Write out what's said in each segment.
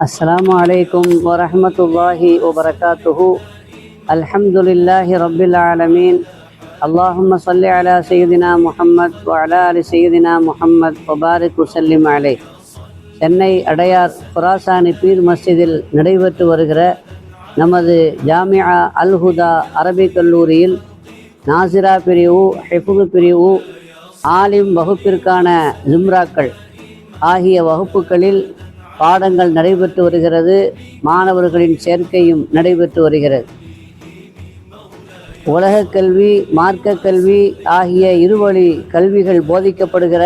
السلام عليكم ورحمة الله وبركاته. الحمد لله رب العالمين. اللهم صل على سيدنا محمد وعلى آل سيدنا محمد وبارك وسلم عليه. Chennai Adyar Khurasani beer மஸ்ஜிதில் நடைபெற்று வருகிற நமது ஜாமியா அல் ஹுதா அரபிக் கல்லூரியில் நாசிரா பிரிவு, ஹிஃபுது பிரிவு, ஆலிம் வகுப்பிற்கான ஜும்ராக்கள் ஆகிய வகுப்புகளில் பாடங்கள் நடைபெற்று வருகிறது. மாணவர்களின் சேர்க்கையும் நடைபெற்று வருகிறது. உலகக் கல்வி, மார்க்க கல்வி ஆகிய இருவழி கல்விகள் போதிக்கப்படுகிற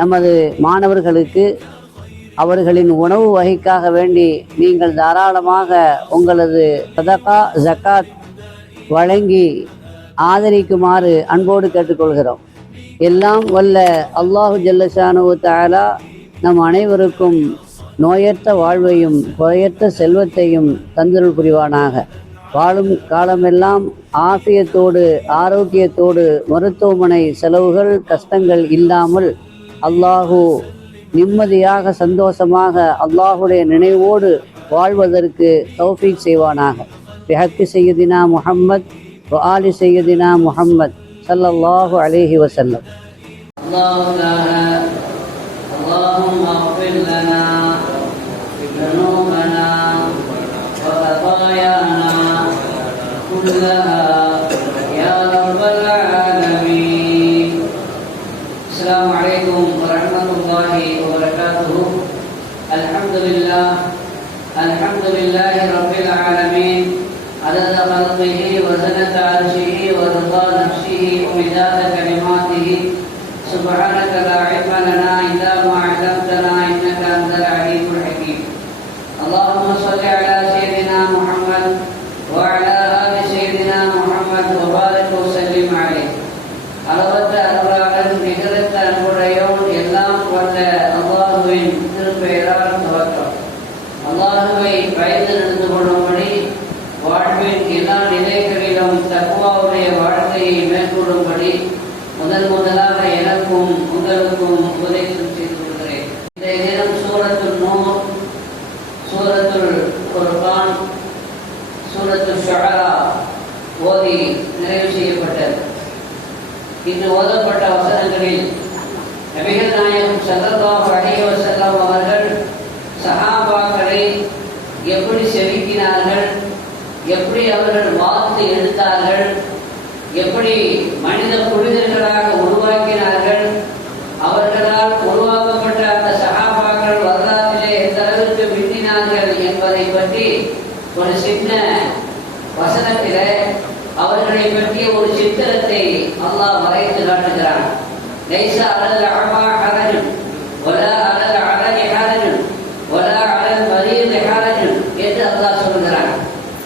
நமது மாணவர்களுக்கு அவர்களின் உணவு வகைக்காக வேண்டி நீங்கள் தாராளமாக உங்களது சதகா, ஜக்காத் வழங்கி ஆதரிக்குமாறு அன்போடு கேட்டுக்கொள்கிறோம். எல்லாம் வல்ல அல்லாஹு ஜல்லஷானு தஆலா நம் அனைவருக்கும் நோயற்ற வாழ்வையும் குறையற்ற செல்வத்தையும் தந்தருள் புரிவானாக. வாழும் காலமெல்லாம் ஆஃபியத்தோடு ஆரோக்கியத்தோடு மருத்துவமனை செலவுகள் கஷ்டங்கள் இல்லாமல் அல்லாஹு நிம்மதியாக சந்தோஷமாக அல்லாஹுடைய நினைவோடு வாழ்வதற்கு தௌஃபீக் செய்வானாக. பிஹக்கி சையதினா முஹம்மத் வ ஆலி சையதினா முஹம்மத் ஸல்லல்லாஹு அலைஹி வஸல்லம். اللهم اغفر لنا ذنوبنا وخطايانا كلها يا رب العالمين. السلام عليكم ورحمة الله وبركاته. الحمد لله رب العالمين عدد خلقه وزنة عرشه ورضا نفسه ومداد كلماته. سبحانك لا علم لنا إلا ما علمتنا إنك أنت العليم الحكيم. اللهم صل على سيدنا محمد وعلى آل سيدنا محمد وبارك وسلم عليه. அளவற்ற அருளாளன் நிகரற்ற அன்புடையோன் எல்லாம் வல்ல அல்லாஹுவின் திருப்பெயரால் துவக்கம். அல்லாஹுவை பயந்து நடந்து கொள்ளும்படி வாழ்வின் எல்லா நிலைகளிலும் தக்வாவுடைய வாழ்க்கையை மேற்கொள்ளும்படி முதலாக எனக்கும் உங்களுக்கும் உபதேசம் செய்து கொள்கிறேன். இன்றைய தினம் சூரத்துல் நூர், சூரத்துல் குர்ஆன், சூரத்துல் ஷுஆரா ஓதி நிறைவு செய்யப்பட்டது. இன்று ஓதப்பட்ட வசனங்களில் நபிகள் நாயகம் ஸல்லல்லாஹு அலைஹி வஸல்லம் அவர்கள் சஹாபாக்களை எப்படி செலுத்தினார்கள், எப்படி அவர்கள் வார்த்தை எடுத்தார்கள், எப்படி மனித புனிதர்களாக உருவாக்கினார்கள், அவர்களால் உருவாக்கப்பட்ட அந்த சஹாபாக்கள் வரலாற்றிலே எந்த அளவிற்கு மின்னினார்கள் என்பதை பற்றி ஒரு சின்ன வசனத்திலே அவர்களை பற்றிய ஒரு சித்திரத்தை அல்லாஹ் வரைந்து காட்டுகிறான். லைஸ அலல் அமா ஹரஜுன் வலா அலல் அலஜி ஹரஜுன் வலா அலல் மரீத் ஹரஜுன் என்று அல்லாஹ் சொல்கிறான்.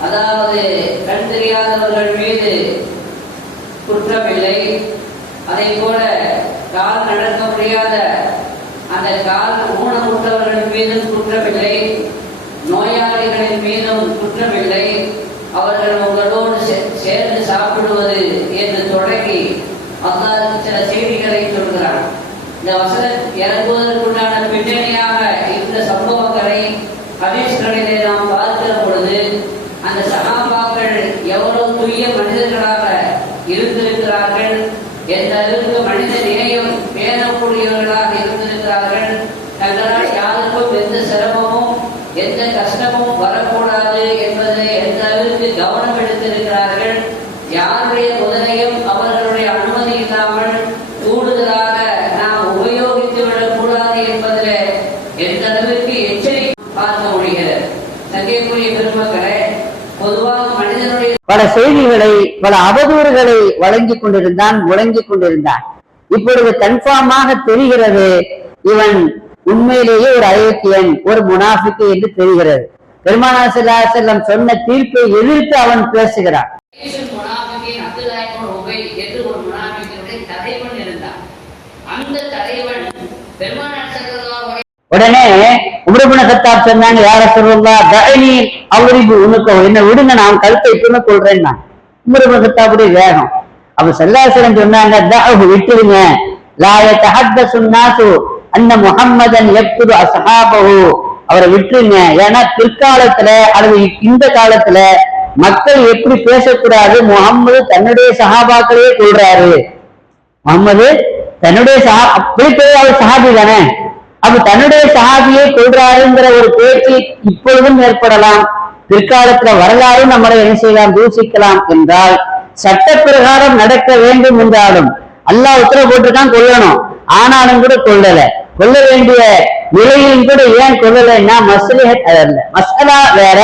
அதாவது கண் தெரியாதவர்கள் மீது குற்றமில்லை, அதை போல கால் நடக்க முடியாத அந்த கால் ஊனமுற்றவர்கள் மீதும் குற்றமில்லை, நோயாளிகளின் மீதும் குற்றமில்லை, அவர்கள் உங்களோடு சேர்ந்து சாப்பிடுவது என்று தொடங்கி அல்லாஹ் சில செய்திகளை சொல்கிறான். இந்த வசனம் இறங்குவதற்குண்டான பின்னணியாக இந்த சம்பவங்களை ஹதீஸ்களிலே நாம் பார்க்கிற பொழுது அந்த சஹாபாக்கள் எவ்வளவு தூய மனிதர்களாக இருந்திருக்கிறார்கள், எந்த அளவுக்கு மனித நேயம் பேணக்கூடியவர்களாக இருந்திருக்கிறார்கள், தங்களால் யாருக்கும் எந்த சிரமமும் எந்த கஷ்டமும் வரக்கூடாது என்பதை எந்த அளவுக்கு கவனம் எடுத்திருக்கிறார்கள், யாருடைய முதலையும் அவர்களுடைய அனுமதி இல்லாமல் கூடுதலாக நாம் உபயோகித்து விடக்கூடாது என்பதில் எந்த அளவுக்கு எச்சரிக்கை பார்க்க முடிகிறது. சங்கைக்குரிய பெருமக்களே, பொதுவாக மனிதனுடைய பல செய்திகளை, பல அவதூறுகளை வழங்கிக் கொண்டிருந்தான், முழங்கிக் கொண்டிருந்தான். இப்பொழுது கன்ஃபார்மாக தெரிகிறது இவன் உண்மையிலேயே ஒரு அயோக்கியன், ஒரு முனாஃபிக்கு என்று தெரிகிறது. பெருமானார் ஸல்லல்லாஹு அலைஹி வஸல்லம் சொன்ன தீர்ப்பை எதிர்த்து அவன் பேசுகிறான். உடனே உமர் இப்னு கத்தாப் சொன்னாங்க, யா ரசூலுல்லாஹ் தஅனி அவ்ரிபு உனக்கு, என்ன விடுங்க, நான் கழுத்தை துணை கொள்றேன். உமர் இப்னு கத்தாபுடைய வேகம். அப்ப ஸல்லல்லாஹு அலைஹி வஸல்லம் சொன்னாங்க, தஅஹு விட்டுருங்க, லா யதஹத்தஸு الناس அன்ன முஹம்மதன் யக்துது அஸ்ஹாபஹு அவரை விட்டுருங்க. ஏன்னா பிற்காலத்துல அல்லது இந்த காலத்துல மக்கள் எப்படி பேசக்கூடாது, முகம்மது தன்னுடைய சஹாபாக்களையே கொள்றாரு, முகம்மது தன்னுடைய அவர் சஹாபி தானே, அப்ப தன்னுடைய சஹாபியை கொள்றாருங்கிற ஒரு பேச்சு இப்பொழுதும் ஏற்படலாம், பிற்காலத்துல வரலாறும் நம்மளை என்ன செய்யலாம், தூசிக்கலாம் என்றால் சட்ட பிரகாரம் நடக்க வேண்டும் என்றாலும் அல்லாஹ் உத்தரவு போட்டுதான் கொல்லணும், ஆனாலும் கூட கொல்லல, கொல்ல வேண்டிய நிலையிலும் கூட ஏன் கொல்லலைன்னா மஸ்லிஹத் அல்ல, மஸ்அலா வேற,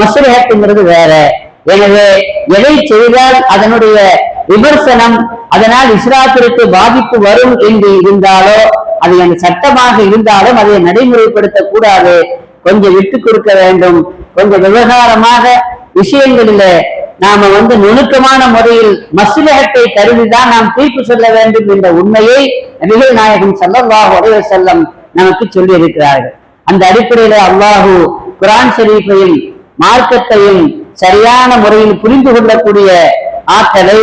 மஸ்லிஹத்ங்கிறது வேற. எனவே எதை செய்தால் அதனுடைய விமர்சனம் அதனால் இஸ்லாத்திற்கு பாதிப்பு வரும் என்று இருந்தாலோ, அது அந்த சட்டமாக இருந்தாலும் அதை நடைமுறைப்படுத்த கூடாது, கொஞ்சம் விட்டு கொடுக்க வேண்டும். கொஞ்சம் விவகாரமாக விஷயங்களில நாம நுணுக்கமான முறையில் மஸ்லஹத்தை கருதிதான் நாம் தீர்ப்பு சொல்ல வேண்டும் என்ற உண்மையை நபிகள் நாயகம் ஸல்லல்லாஹு அலைஹி வஸல்லம் நமக்கு சொல்லி இருக்கிறார்கள். அந்த அடிப்படையில அல்லாஹு குர்ஆன் ஷரீஃபையும் மார்க்கத்தையும் சரியான முறையில் புரிந்து கொள்ளக்கூடிய ஆற்றலை,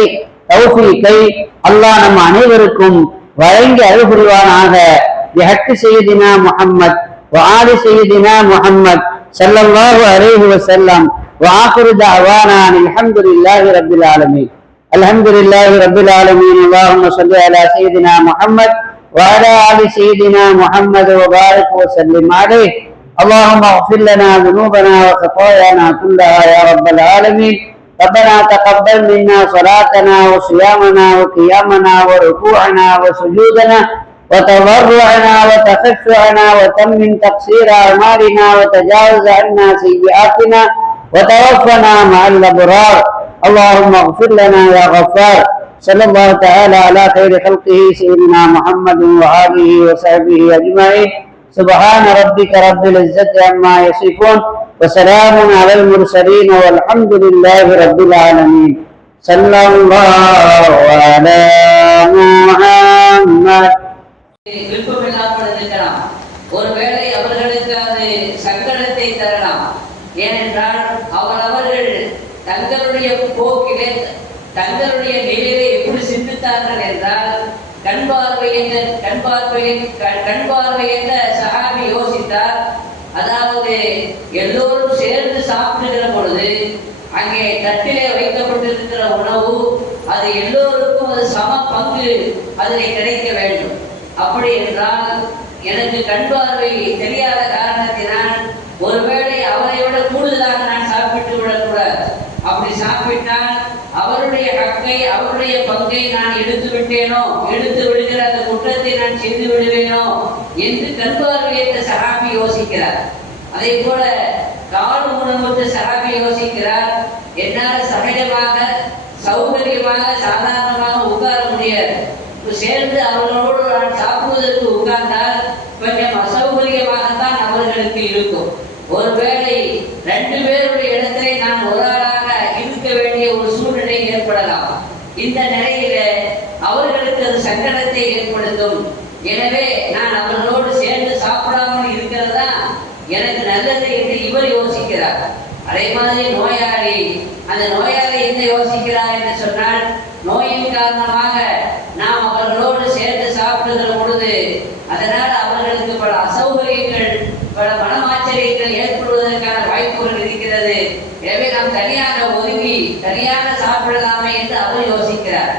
தௌஃபீக்கை அல்லாஹ் நம் அனைவருக்கும் வழங்கி அருள் புரிவானாக. பிஹக்கி சய்யிதினா முஹம்மத் வ ஆலி சய்யிதினா முஹம்மத் ஸல்லல்லாஹு அலைஹி வஸல்லம். وآخر دعوانا الحمد لله رب العالمين. الحمد لله رب العالمين. اللهم صل على سيدنا محمد وعلى آل سيدنا محمد وبارك وسلم عليه. اللهم اغفر لنا ذنوبنا وخطايانا كلها يا رب العالمين. ربنا تقبل منا صلاتنا وصيامنا وقيامنا وركوعنا وسجودنا وتضرعنا وتخشعنا وتمم تقصير أعمالنا وتجاوز عنا سيئاتنا وتوفنا مع الأبرار. اللهم اغفر لنا يا غفار. صلى الله تعالى على خير خلقه سيدنا محمد وآله وصحبه أجمعين. سبحان ربك رب العزة عما يصفون وسلام على المرسلين والحمد لله رب العالمين. صلى الله على محمد. ஒருவேளை அவர்களுக்கு அது சங்கடத்தை தரலாம். ஏனென்றால் அவர்கள் தங்களுடைய போக்கிலே தங்களுடைய நிலையிலே எப்படி சிந்தித்தார்கள் என்றால், கண் பார்வையற்ற சஹாபி யோசித்தார். அதாவது எல்லோரும் சேர்ந்து சாப்பிடுகிற பொழுது அங்கே தட்டிலே வைக்கப்பட்டிருக்கிற உணவு அது எல்லோருக்கும் அது சம பங்கு அதிலே கிடைக்க வேண்டும். அப்படி என்றால் எனக்கு கண் பார்வை தெரியாத காரணத்தினால் ஒருவேளை அவரை விட கூடுதலாக நான் சாப்பிட்டு விடக்கூடாது. அப்படி சாப்பிட்டால் அவருடைய ஹக்கை, அவருடைய பங்கை நான் எடுத்து விடுகிற அந்த குற்றத்தை நான் செய்து விடுவேனோ என்று கண் பார்வையற்ற சஹாபி யோசிக்கிறார். அதே போல கால் ஊனமுற்ற சஹாபி யோசிக்கிறார், என்னால் சகஜமாக சௌகரியமாக சாதாரணமாக உட்கார முடியாது, சேர்ந்து அவர்களோடு நான் சாப்பிடுவதற்கு உட்கார்ந்தால் கொஞ்சம் அசௌகரியமாகத்தான் அவர்களுக்கு இருக்கும். ஒருவேளை 2 பேருடைய இடத்திலே நான் ஒரு ஆளாக இருக்க வேண்டிய ஒரு சூழ்நிலை ஏற்படலாம். இந்த நிலையில அவர்களுக்கு அது சங்கடத்தை ஏற்படுத்தும். எனவே நான் அவர்களோடு சேர்ந்து சாப்பிடாமல் இருக்கிறதா எனக்கு நல்லது என்று இவர் யோசிக்கிறார். அதே மாதிரி நோயாளி, அந்த நோயாளி என்ன யோசிக்கிறார் என்று சொன்னால், நோயின் காரணமாக நாம் அவர்களோடு சேர்ந்து சாப்பிடுகிற பொழுது அதனால் அவர்களுக்கு பல அசௌகரியங்கள், பல மனமாச்சரியங்கள் ஏற்படுவதற்கான வாய்ப்புகள் இருக்கிறது. எனவே நாம் தனியாக ஒதுங்கி தனியாக சாப்பிடலாமே என்று அவர் யோசிக்கிறார்.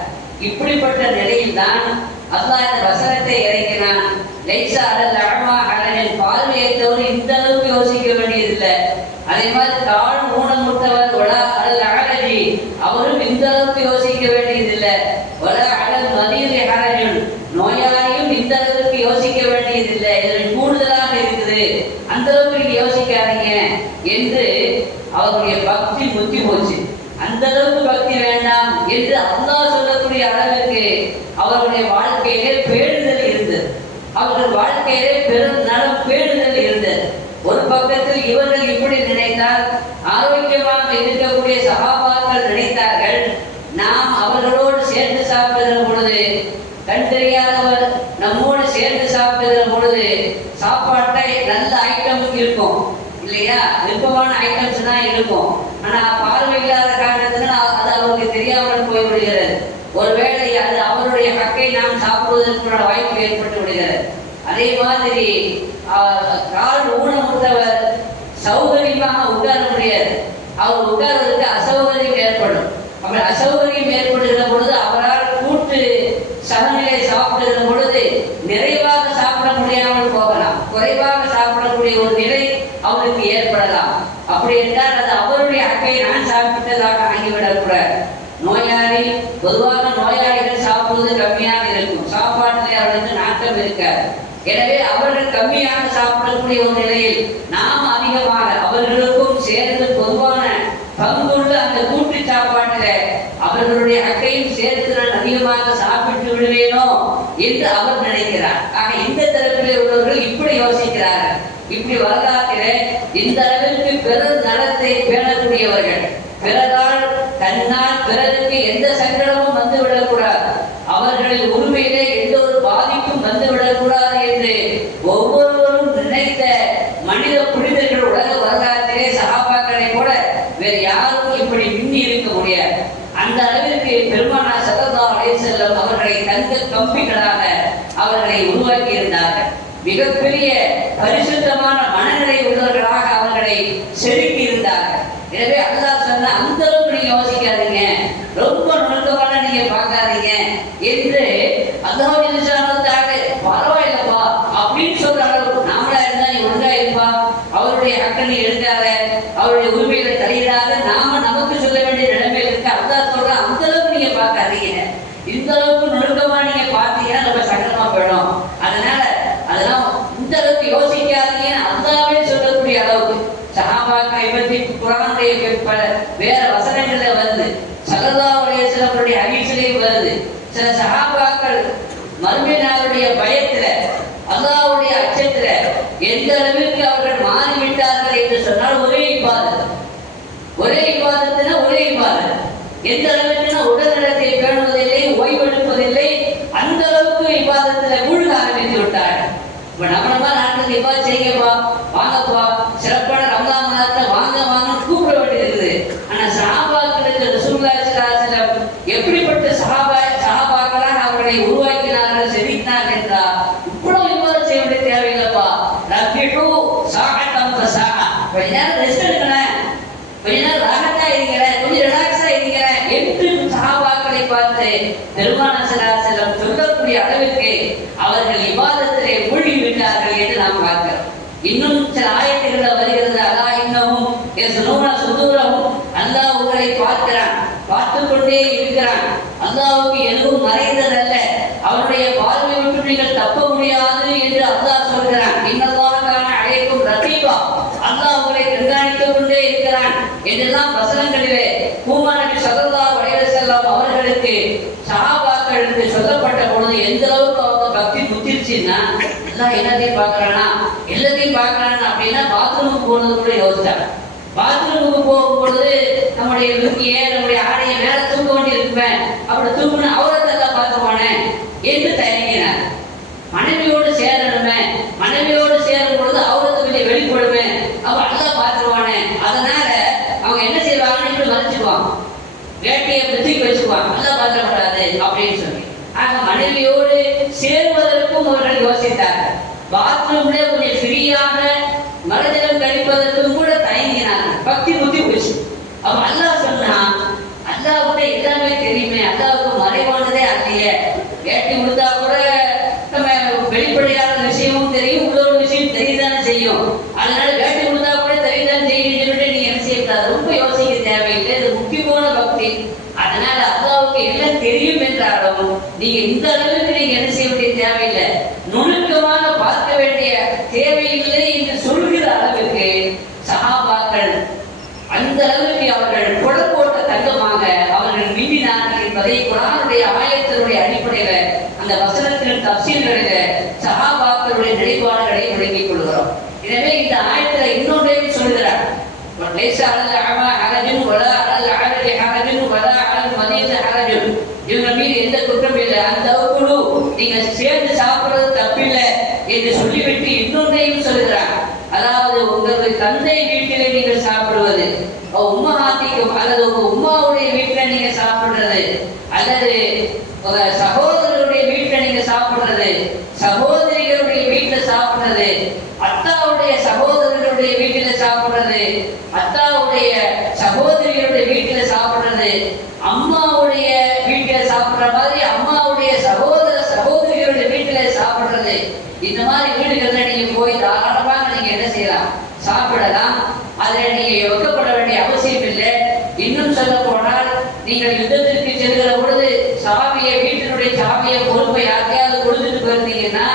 இப்படிப்பட்ட நிலையில் தான் அல்லாஹ் இந்த வசனத்தை இறக்கினான். லைஸா அலல் அஅமா ஹரஜன், பார்வையற்றவர் இந்த அளவுக்கு யோசிக்க வேண்டியதில்லை. அதே மாதிரி கால் ஊனமுற்றவர் வலா அலல் அஅரஜி, அவரும் இந்த அளவுக்கு யோசிக்க வேண்டியதில்லை. வலா அலல் மரீதி ஹரஜன், நோயாளியும் இந்த அளவுக்கு யோசிக்க வேண்டியதில்லை. இதில் கூடுதலாக இருக்குது, அந்த அளவுக்கு நீங்க யோசிக்காதீங்க என்று அவருடைய பக்தி முத்தி போச்சு. அந்த அளவுக்கு பக்தி வேண்டாம் என்று அல்லாஹ் சொல்லக்கூடிய அளவிற்கு அவருடைய வாழ்க்கையிலே பேணுதல் இருந்தது. அவர்கள் வாழ்க்கையிலே பெரும் நலம் பேணுதல் இருந்தது. ஒரு பக்கத்தில் இவர்கள் இப்படி நினைத்தால், ஆரோக்கியமாக இருக்கக்கூடிய சகாபாக்கள் நினைத்தார்கள், நாம் அவர்களோடு சேர்ந்து சாப்பிடுகிற பொழுது, கண் தெரியாதவர் நம்மோடு சேர்ந்து சாப்பிடுகிற பொழுது சாப்பாட்டை நல்ல ஐட்டம் இருக்கும் இல்லையா, விருப்பமான ஐட்டம்ஸ் தான் இருக்கும். ஆனா பார்வை இல்லாத காரணத்தினால் அது அவருக்கு தெரியாமல் போய்விடுகிறது. ஒருவேளை அது அவருடைய ஹக்கை நாம் சாப்பிடுவதற்கான வாய்ப்பு ஏற்பட்டு விடுகிறது. அதே மாதிரி கால் ஊனமுற்றவர் சௌகரியமாக உட்கார முடியாது. அவர் உட்கார்வதற்கு அசௌகரியம் ஏற்படும். அப்படி அசௌகரியம் ஏற்படுகிற பொழுது அவரால் கூட்டு சமநிலை சாப்பிடுகிற பொழுது நிறைவாக சாப்பிட முடியாமல் போகலாம், குறைவாக சாப்பிடக்கூடிய ஒரு நிலை அவருக்கு ஏற்படலாம். அப்படி என்றால் அது அவருடைய அக்கை நான் சாப்பிட்டதாக ஆகிவிடக்கூடாது. நோயாளி பொதுவாக நோயாளிகள் சாப்பிடுவது கம்மியாக இருக்கும், சாப்பாட்டிலே அவர்களுக்கு நாட்டம் இருக்காது. எனவே அவர்கள் கம்மியாக சாப்பிடக்கூடிய ஒரு நிலையில் நாம் அதிகமாக அவர்களுக்கும் சேர்ந்து பொதுவான பங்குள்ள அந்த கூட்டு சாப்பாட்டில அவர்களுடைய அக்கையும் சேர்த்து நான் அதிகமாக சாப்பிட்டு விடுவேனோ என்று அவர் நினைக்கிறார். ஆக இந்த தரப்பிலே உள்ளவர்கள் இப்படி யோசிக்கிறார்கள். இப்படி வரலாற்றிலே இந்த அளவிற்கு பிறர் நலத்தை பேணக்கூடியவர்கள், பிறரால் தன்னால் பிறருக்கு எந்த சங்கடமும் வந்துவிடக்கூடாது, அவர்களின் உரிமையிலே எந்த ஒரு பாதிப்பும் வந்துவிடக்கூடாது என்று ஒவ்வொருவரும் நினைத்த மனித புனிதர்கள் உலக வரலாற்றிலே சஹாபாக்களை கூட வேறு யாரும் இப்படி மின்னி இருக்க முடியாது. அந்த அளவிற்கு பெருமானார் ஸல்லல்லாஹு அலைஹி வஸல்லம் அவர்களை தங்க கம்பிகளாக அவர்களை உருவாக்கி இருந்தார்கள். மிகப்பெரிய பரிசுத்தமான மனநிலை உள்ளவர்களாக அவர்களை செதுக்கி இருந்தார்கள். எனவே அல்லாஹ் சொன்ன அந்த அளவுக்கு நீங்க யோசிக்காதீங்க, ரொம்ப நுணுக்கமான நீங்க பார்க்காதீங்க என்று அல்லாஹ் பரவாயில்லப்பா அப்படின்னு சொல்ற அளவுக்கு நாமளா இருந்தா நீ ஒழுங்கா இருப்பா, அவருடைய அக்கறை எடுக்காத, அவருடைய உரிமையில தலையிடாத, நாம நமக்கு சொல்ல வேண்டிய நிலைமையில இருக்க அல்லாஹ் சொல்ற அந்த அளவுக்கு நீங்க பார்க்காதீங்க. இந்த அளவுக்கு நுணுக்கமா நீங்க பார்த்தீங்கன்னா ரொம்ப சங்கடமா போயிடும். அதெல்லாம் இந்த அளவுக்கு யோசிக்காதீங்க அல்லாஹ்வே சொல்லக்கூடிய அளவுக்கு சஹாபாக்களை பற்றி குர்ஆனுடைய வேற வசனங்கள்ல வருது, ஸல்லல்லாஹு அலைஹி வஸல்லம் ஹதீஸிலே வருது. சில சஹாபாக்கள் மறுமை நாளுடைய பயத்துல அல்லாஹ்வுடைய அச்சத்துல எந்த அளவிற்கு அவர்கள் மாறிவிட்டார்கள் என்று சொன்னால் ஒரே இபாதத் எந்த அளவுக்கு உடல்நலத்தை பேணுவதில்லை, ஓய்வெடுப்பதில்லை, அந்த அளவுக்கு இபாதத்துல மூழ்க ஆரம்பித்து விட்டார்கள். இப்ப நம்மளமா நாட்டுக்கு இப்பா செய்யப்பா, வாங்கப்பா, சிறப்பான ரமலான் மாதத்தை வாங்க வாங்கன்னு கூப்பிட வேண்டியிருக்குது. ஆனா சஹாபாக்களுக்கு ரசூலுல்லாஹி ஸல்லல்லாஹு அலைஹி வஸல்லம் எப்படிப்பட்ட சஹாபாக்களாக அவர்களை உருவாக்கினார்கள், செதுக்கினார்கள் என்றால் இவ்வளவு இவ்வாறு செய்ய வேண்டிய தேவையில்லைப்பா. ரப்பிஹு ஸாஅத்தன் ஃபஸாஅ, கொஞ்ச நேரம் ரெஸ்ட் எடுக்கணும், கொஞ்ச நேரம் ராகத்தா இருக்கிறேன், கொஞ்சம் ரிலாக்ஸா இருக்கிறேன் என்று சஹாபாக்களை பார்த்து பெருமானார் ஸல்லல்லாஹு அலைஹி வஸல்லம் சொல்லக்கூடிய அளவிற்கு அவர்கள் இபாதத்திலே மூழ்கி விட்டார்கள் என்று நாம் பார்க்கிறோம். இன்னும் சில ஆயத்துகள்ல வருகிறது, அல்லா இன்னமும் யஸ்னூன சுதூரஹும், அல்லாஹ் உங்களை பார்க்கிறான், பார்த்து கொண்டே இருக்கிறான், அல்லாஹ்வுக்கு எதுவும் மறைந்ததல்ல, அவருடைய பார்வை விட்டு நீங்கள் தப்ப முடியாது என்று அல்லாஹ் சொல்கிறான். இன்னல்லாஹ கான அலைக்கும் ரகீபா, அல்லாஹ் உங்களை கண்காணித்துக் கொண்டே இருக்கிறான் என்றெல்லாம் வசனங்களிலே நபி ஸல்லல்லாஹு அலைஹி வஸல்லம் அவர்களுக்கு சஹாபாக்களுக்கு சொல்லப்பட்ட பொழுது எந்த அளவுக்கு அவங்க பக்தி புத்திருச்சுன்னா, எல்லாம் எல்லாத்தையும் பார்க்கறானா எல்லாத்தையும் பார்க்கறானா அப்படின்னா பாத்ரூமுக்கு போனது கூட யோசிச்சாங்க. பாத்ரூமுக்கு போகும்பொழுது நம்முடைய லுக்கியை நம்முடைய ஆடையை மேல தூக்க வேண்டி இருக்குவேன், அப்படி தூக்குன அவரத்தெல்லாம் பார்த்துவானே என்று தயங்கினார். மனைவியோடு சேரணுமே, மனைவியோடு சேரும் பொழுது அவரத்தை கொஞ்சம் வெளிப்படுமே, அவ அதான் பார்த்துருவானே, அதனால அவங்க என்ன செய்வாங்கன்னு இப்படி மறைச்சிடுவாங்க, வேட்டையை தூக்கி வச்சுக்குவாங்க, நல்லா பார்த்துக்கூடாது அப்படின்னு சொல்லி. ஆக மனைவியோடு சேருவதற்கும் அவர்கள் யோசித்தார்கள். பாத்ரூம்ல கொஞ்சம் ஃப்ரீயாக மலஜலம் கழிப்பதற்கும் கூட தயங்கினார்கள். பக்தி புத்தி போச்சு. அவ அல்லாஹ் சொன்னா, அல்லாஹ்வுக்கு எல்லாமே தெரியுமே, அல்லாஹ்வுக்கு மறைவானதே அல்லையே, வேட்டி கொடுத்தா கூட நம்ம வெளிப்படையான விஷயமும் தெரியும், உள்ள ஒரு விஷயம் தெரியதானே செய்யும், அதனால வேட்டி கொடுத்தா கூட தெரியதான் செய்யும் சொல்லிட்டு நீங்க என்ன செய்யக்கூடாது, ரொம்ப யோசிக்க தேவையில்லை, இது முக்கியமான பக்தி. அதனால அல்லாஹ்வுக்கு எல்லாம் தெரியும் என்றாலும் நீங்க இந்த அளவுக்கு நீங்க என்ன செய்ய வேண்டிய தேவையில்லை, நுணுக்கமாக பார்க்க வேண்டிய தேவையில்லை என்று சொல்கிற அளவுக்கு சஹாபாக்கள் அந்த அளவுக்கு அவர்கள் கொடப்போட்ட தங்கமாக அவர்கள் மின்னினார்கள் என்பதை குர்ஆனுடைய ஆயத்தினுடைய அடிப்படையில அந்த வசனத்தின் தஃசீல்களில சஹாபாக்களுடைய நிலைப்பாடுகளை விளங்கிக் கொள்கிறோம். எனவே இந்த ஆயத்துல இன்னொன்றையும் சொல்கிறார், லைஸ அலல் அமா ஹரஜுன் வலா அலல் அஅரஜி ஹரஜுன் வலா அலல் மரீது ஹரஜுன், இவங்க மீது எந்த குற்றம் இல்லை, அந்த குழு நீங்க சேர்ந்து சாப்பிடுறது தப்பில்லை என்று சொல்லிவிட்டு இன்னொன்றையும் சொல்கிறார். அதாவது உங்களது தந்தை வீட்டிலே நீங்கள் சாப்பிடுவது, உம்மஹாத்திக்கும் அல்லது உங்க உம்மாவுடைய வீட்டில நீங்க சாப்பிடுறது, அல்லது சகோதரருடைய வீட்டில நீங்க சாப்பிடுறது, சகோதரிகளுடைய அத்தாவுடைய சகோதரிகளுடைய வீட்டுல சாப்பிடுறது, அம்மாவுடைய வீட்டுல சாப்பிடுற மாதிரி அம்மாவுடைய சகோதர சகோதரிகளுடைய வீட்டுல சாப்பிடுறது, இந்த மாதிரி வீடுகள்ல நீங்க போய் தாராளமாக நீங்க என்ன செய்யலாம், சாப்பிடலாம். அதுல நீங்க வெட்கப்பட வேண்டிய அவசியம் இல்லை. இன்னும் சொல்ல போனால் நீங்கள் யுத்தத்திற்கு செல்கிற பொழுது சாவியை, வீட்டினுடைய சாவியை பொறுப்பை யாருக்கையாவது கொடுத்துட்டு போயிருந்தீங்கன்னா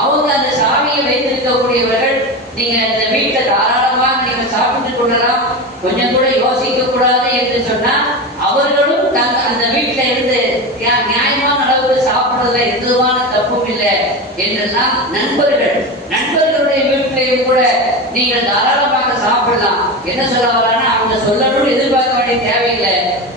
அவங்க அந்த சாவியை வைத்திருக்கக்கூடியவர்கள் நீங்க இந்த வீட்டை தாராளமாக நீங்க சாப்பிட்டு கொள்ளலாம், கொஞ்சம் கூட யோசிக்க கூடாது என்று சொன்னா அவர்களும் அந்த வீட்டில இருந்து நியாயமான அளவுக்கு சாப்பிடுறதுல எந்த விதமான தப்பும் இல்லை என்றெல்லாம் நண்பர்களுடைய வீட்டிலையும் கூட நீங்கள் தாராளமாக சாப்பிடலாம். என்ன சொல்ல வரானா, அவங்க சொல்லணும்னு எதிர்பார்க்க வேண்டிய தேவையில்லை.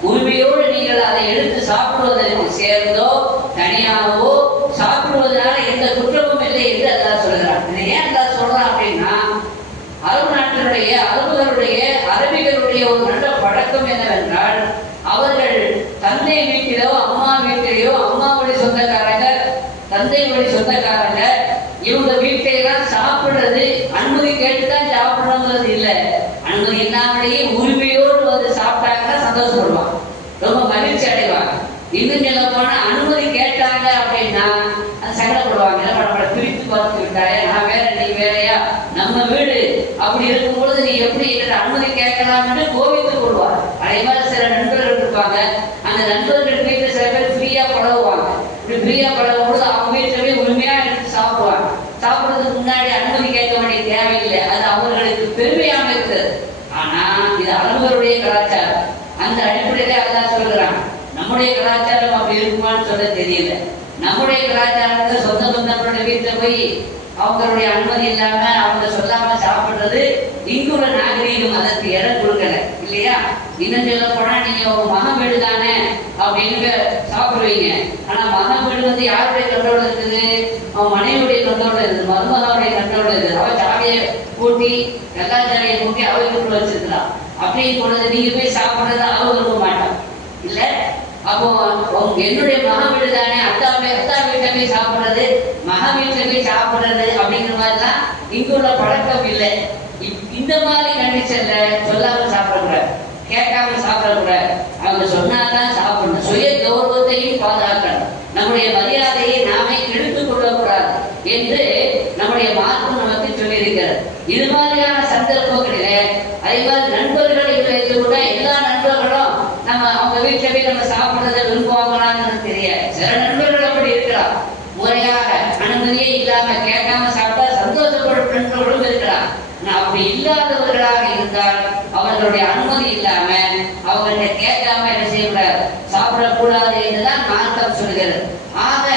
உரிமையோடு நீங்கள் அதை எடுத்து சாப்பிடுவதற்கு சேர்ந்தோ தனியாகவோ சாப்பிடுவதனால எந்த குற்றமும் இல்லை என்று அல்லாஹ் சொல்கிறார். ஏன் அல்லாஹ் சொல்றான் அப்படின்னா, அரபு நாட்டினுடைய அரபிகளுடைய ஒரு நல்ல பழக்கம் என்னவென்றால், அவர்கள் தந்தை வீட்டிலோ அம்மா வீட்டிலேயோ, அம்மாவுடைய சொந்தக்காரங்க தந்தை வழி சொந்தக்காரங்க இவங்க வீட்டையெல்லாம் சாப்பிடுறது அனுமதி கேட்டுதான் சாப்பிடணுங்கிறது இல்லை. அனுமதி இல்லாமலேயே உரிமையோடு வந்து சாப்பிட்டாங்கன்னா சந்தோஷப்படுவாங்க, ரொம்ப மகிழ்ச்சி அடைவாங்க. இன்னும் சொல்ல போனா அனுமதி கேட்டாங்க அப்படின்னா அது சங்கடப்படுவாங்க. நம்மளை பிரித்து பார்த்து விட்டாயே, நான் வேற நீ வேறையா, நம்ம வீடு அப்படி இருக்கும் பொழுது நீ எப்படி என்கிட்ட அனுமதி கேட்கலாம் என்று கோவித்து கொள்வார். அதே மாதிரி சில நண்பர்கள் இருப்பாங்க, அந்த நண்பர்கள் வீட்டில் சில பேர் ஃப்ரீயா பழகுவாங்க. இப்படி ஃப்ரீயா பழகும் பொழுது அவங்க வீட்டிலே உரிமையா எடுத்து சாப்பிடுவாங்க. சாப்பிடுறதுக்கு முன்னாடி அனுமதி கேட்க வேண்டிய தேவையில்லை, அது அவர்களுக்கு பெருமையாக இருக்கிறது. ஆனா இது அரபுகளுடைய கலாச்சாரம். அந்த அடிப்படையில அதான் சொல்கிறான், நம்முடைய கலாச்சாரம் அப்படி இருக்குமான்னு சொல்ல தெரியல. நம்முடைய கலாச்சாரத்தை சொந்த பந்தங்களுடைய வீட்டில் போய் அவங்களுடைய அனுமதி இல்லாம அவங்க சொல்லாம சாப்பிடுறது இங்குள்ள நாகரீகம் அதற்கு இடம் கொடுக்கல இல்லையா. இன்னும் சொல்ல போனா நீங்க உங்க மகன் வீடு தானே அப்படின்னு சாப்பிடுவீங்க. ஆனா மகன் வீடு வந்து யாருடைய கண்ட்ரோல் இருக்குது, அவன் மனைவியுடைய கண்ட்ரோல் இருக்குது, மருமகனுடைய கண்ட்ரோல் இருக்குது. அவ ஜாலியை கூட்டி எல்லா ஜாலியை கூட்டி அவளுக்குள்ள வச்சிருக்கலாம். அப்படின்னு பொழுது நீங்க போய் சாப்பிடுறது அவ விரும்ப மாட்டான் இல்ல. அப்போ என்னுடைய மகன் வீடு தானே, அத்தா வீட்டை போய் சாப்பிடுறது, மகன் வீட்டை போய் சாப்பிடுறது அப்படிங்கிற மாதிரிலாம் இங்குள்ள பழக்கம் இல்லை. இந்த மாதிரி கண்டிஷன்ல சொல்லாம சாப்பிடக்கூடாது, கேட்காம சாப்பிடக்கூடாது. அவங்க சொன்னாதான் சாப்பிடணும். சுய கௌரவத்தையும் பாதுகாக்கணும், நம்முடைய மரியாதையை நாமே எடுத்துக் கொள்ளக்கூடாது என்று நம்முடைய மார்க்கம் நமக்கு சொல்லியிருக்கிறது. இது மாதிரியான சந்தர்ப்பங்களிலே அதே மாதிரி நண்பர்கள் வைத்து கூட எல்லா நண்பர்களும் நம்ம அவங்க வீட்டில போய் நம்ம சாப்பிடுறதை விரும்புவாங்களான்னு தெரியாது. சில நண்பர்கள் அப்படி இருக்கலாம், முறையாக அனுமதியே இல்லாம கேட்காம சாப்பிட்டா சந்தோஷப்படும் நண்பர்களும் இருக்கலாம். அப்படி இல்லாதவர்களாக இருந்தால் அவர்களுடைய அனுமதி இல்லாம அவங்கள்ட்ட கேட்காம என்ன செய்யக்கூடாது, சாப்பிடக்கூடாது என்றுதான் மார்க்கம் சொல்கிறது. ஆக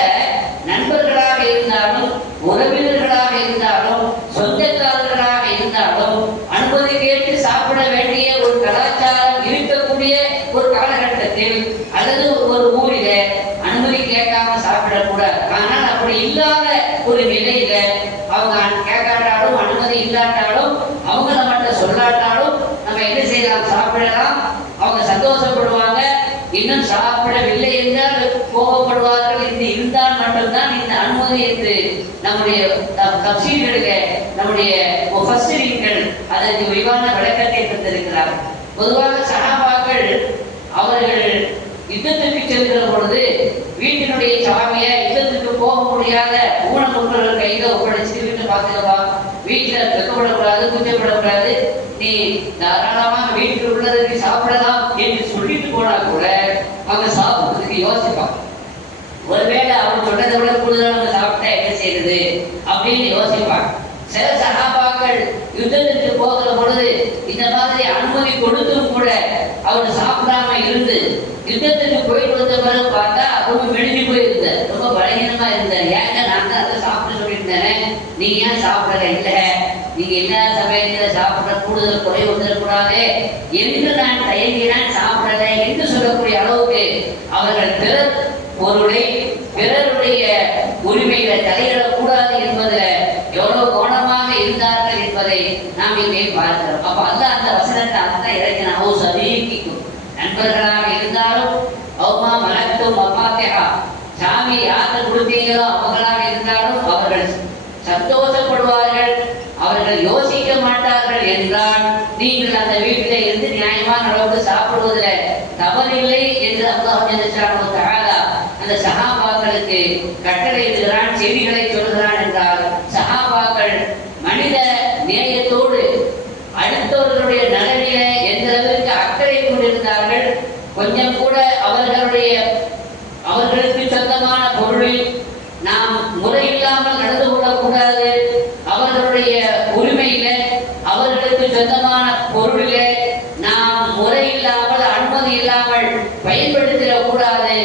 நண்பர்களாக இருந்தாலும், உறவினர்களாக இருந்தாலும், சொந்தக்காரர்களாக இருந்தாலும் அனுமதி கேட்டு சாப்பிட வேண்டிய ஒரு கலாச்சாரம் இருக்கக்கூடிய ஒரு காலகட்டத்தில் அல்லது ஒரு ஊரில அனுமதி கேட்காம சாப்பிடக்கூடாது. ஆனால் அப்படி இல்லாத ஒரு நிலையில அவங்க கேட்காட்டாலும் அனுமதி இல்லாட்டாலும் அவங்க நம்மகிட்ட சொல்லாட்டாலும் நம்ம என்ன செய்யலாம், சாப்பிடலாம். அவங்க சந்தோஷப்படுவாங்க. இன்னும் சாப்பிடவில்லை என்றால் கோபப்படுவார்கள். இது இருந்தால் மட்டும்தான் இந்த அனுமதி என்று நம்முடைய தப்சீர்களிலே நம்முடைய முஃபஸ்ஸிரீன்கள் அதற்கு விரிவான விளக்கத்தை தந்திருக்கிறார்கள். பொதுவாக சஹாபாக்கள் அவர்கள் யுத்தத்திற்கு செல்கிற பொழுது வீட்டினுடைய சாவியை யுத்தத்துக்கு போக முடியாத ஊனமுற்றவர்கள் கையில ஒப்படைச்சு வீட்டை பார்த்துக்கப்பா, வீட்டுல வெக்கப்படக்கூடாது, குஞ்சப்படக்கூடாது, நீ தாராளமாக வீட்டில் உள்ளதற்கு சாப்பிடலாம் என்று சொல்லிட்டு போனா கூட அவங்க சாப்பிடுறதுக்கு யோசிப்பாங்க. ஒருவேளை அவங்க சொன்னதை விட கூடுதல் அவங்க சாப்பிட்டா என்ன செய்யறது அப்படின்னு யோசிப்பாங்க. சில சகாபாக்கள் யுத்தத்திற்கு போகிற பொழுது இந்த மாதிரி அனுமதி கொடுத்தும் கூட அவர் சாப்பிடாம இருந்து யுத்தத்துக்கு போயிட்டு வந்த பிறகு பார்த்தா ரொம்ப மெழுகி போயிருந்தார், ரொம்ப பலகீனமா இருந்தார். ஏங்க நான் தான் அதை சாப்பிட சொல்லியிருந்தேனே, நீங்க ஏன் சாப்பிடல? இல்லை, நீங்க எல்லா சமயத்துல சாப்பிட கூடுதல் குறை வந்துடக்கூடாது என்று நான் தயங்கினான், சாப்பிடல என்று சொல்லக்கூடிய அளவுக்கு அவர்கள் பிறர் பொருளை பிறருடைய உரிமையில தலையிடக்கூடாது என்பதுல எவ்வளவு கவனமாக இருந்தார்கள் என்பதை நாம் இங்கே பார்க்கிறோம். அப்ப அந்த வசனத்தை அதான் இறக்கினாவும் சதீகிக்கும், நண்பர்களாக இருந்தாலும் அவமா மலக்கும் அப்பாத்தியா, சாமி யாருக்கு கொடுத்தீங்களோ அவங்களாக இருந்தாலும் அவர்கள் சந்தோஷப்படுவார்கள், அவர்கள் யோசிக்க மாட்டார்கள் என்றால் நீ நீங்கள் அந்த வீட்டிலே இருந்து நியாயமான அளவுக்கு சாப்பிடுவதில் தவறில்லை என்று அல்லாஹ் ஜல்லல்லாஹு தஆலா அந்த சஹாபாக்களுக்கு கட்டளையிடுகிறான், செய்திகளை சொல்கிறான் என்றால் சஹாபாக்கள் மனித நேயத்தோடு அடுத்தவர்களுடைய நலனில எந்த அளவிற்கு அக்கறை கொண்டிருந்தார்கள். கொஞ்சம் கூட அவர்களுக்கு சொந்தமான பொருளில் நாம் முறையில்லாமல் நடந்து கொள்ளக்கூடாது. அவர்களுடைய உரிமையில அவர்களுக்கு சொந்தமான பொருளில நாம் முறையில்லாமல் அனுமதி இல்லாமல் பயன்படுத்திடக் கூடாது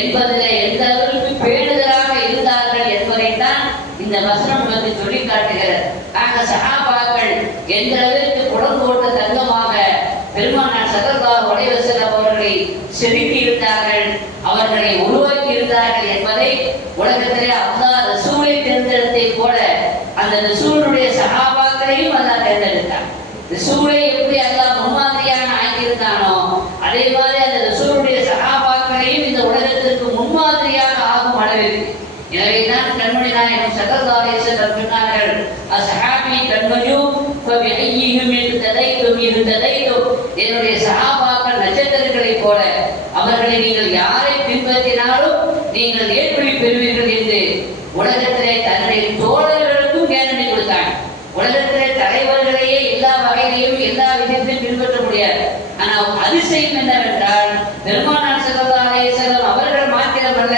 என்பதில் எந்த அளவிற்கு பேணுதலாக இருந்தார்கள் என்பதைத்தான் இந்த வசனம் வந்து சொல்லி காட்டுகிறது. ஆக சஹாபாக்கள் எந்த அளவிற்கு குடம் போட்ட தங்கமாக பெருமானார் ஸல்லல்லாஹு அலைஹி வஸல்லம் அவர்களை செதுக்கி இருந்தார்கள், அவர்களை உருவாக்கி இருந்தார்கள் என்பதை உலகத்திலே அல்லாஹ் ரசூலை தேர்ந்தெடுத்தை போல அந்த ரசூலுடைய சஹாபாக்களையும் அல்லாஹ் தேர்ந்தெடுத்தார். ரசூலை எப்படி அல்லாஹ் முன்மாதிரியாக ஆக்கியிருந்தானோ அதே மாதிரி அந்த ரசூலுடைய சஹாபாக்களையும் இந்த உலகத்திற்கு முன்மாதிரியாக ஆகும் அளவிற்கு. எனவேதான் கண்மணி நாயகம் ஸல்லல்லாஹு அலைஹி வஸல்லம் சொன்னார்கள், அஸ்ஹாபி கன்வஜூம் ஃபபிஐயிஹிம் இஹ்ததைதும் இஹ்ததைதும். என்னுடைய சஹாபாக்கள் நட்சத்திரங்களைப் போல, அவர்களை நீங்கள் யாரை பின்பற்றினாலும் நீங்கள் ஏற்படி பெறுவீர்கள் என்று உலகத்திலே தன்னுடைய தோழர்களுக்கும் கேரண்டி கொடுத்தாங்க. உலகத்திலே தலைவர்களையே எல்லா வகையிலையும் எல்லா விதத்திலும் பின்பற்ற முடியாது. ஆனால் அதிசயம் என்னவென்றால் பெருமானார் ஸல்லல்லாஹு அலைஹி வஸல்லம் அவர்கள் மாத்திரமல்ல,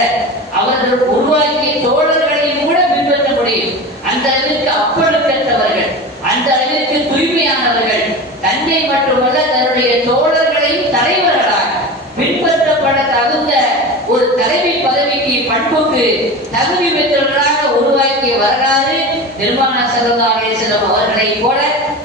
அவர்கள் உருவாக்கிய தோழர்களையும் கூட பின்பற்ற முடியும். அந்த அளவிற்கு அப்பழுக்கற்றவர்கள், அந்த அளவிற்கு தூய்மையானவர்கள், தன்னை மட்டுமல்ல தன்னுடைய தோழர்களையும் தலைவர்களாக பின்பற்றப்பட தகுந்த ஒரு தலைமை பதவிக்கு பண்புக்கு தகுதி பெற்றவர்களாக உருவாக்கிய வரலாறு பெருமானார் ஸல்லல்லாஹு அலைஹி வஸல்லம் அவர்களைப் போல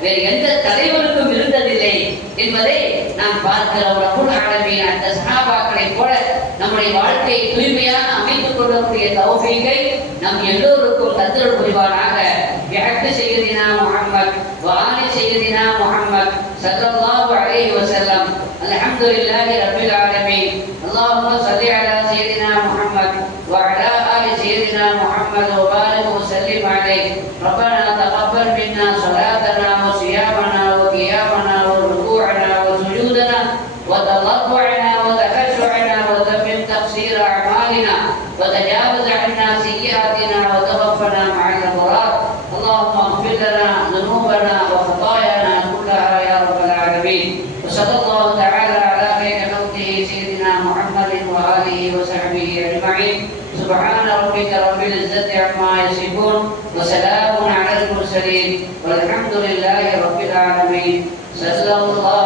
வேறு எந்த தலைவருக்கும் இருந்ததில்லை என்பதை நாம் பார்க்கிறோம். ரப்புல் ஆலமீன் அந்த சஹாபாக்களைப் போல நம்முடைய வாழ்க்கையை தூய்மையாக அமைத்துக் கொள்ளக்கூடிய தௌஃபீகை நம் எல்லோருக்கும் தந்தருள் புரிவானாக. பிஹக்கி சய்யிதினா முஹம்மத் வ ஆலி சய்யிதினா முஹம்மத் ஸல்லல்லாஹு அலைஹி வஸல்லம். அல்ஹம்துலில்லாஹி ரப்பில் ஆலமீன். اللهم صل على سيدنا محمد وعلى آل سيدنا محمد وبارك وسلم عليه. ربنا تقبل منا صلاتنا وصيامنا وقيامنا وركوعنا وسجودنا وتضرعنا وتخشعنا وتمم تقصير أعمالنا وتجاوز عنا سيئاتنا وتوفنا مع الأبرار. اللهم اغفر لنا ذنوبنا وخطايانا كلها يا رب العالمين. وصلى الله تعالى على خير خلقه سيدنا محمد وآله وصحبه أجمعين. سبحان ربك رب العزة عما يصفون وسلام على المرسلين والحمد لله رب العالمين. صلى الله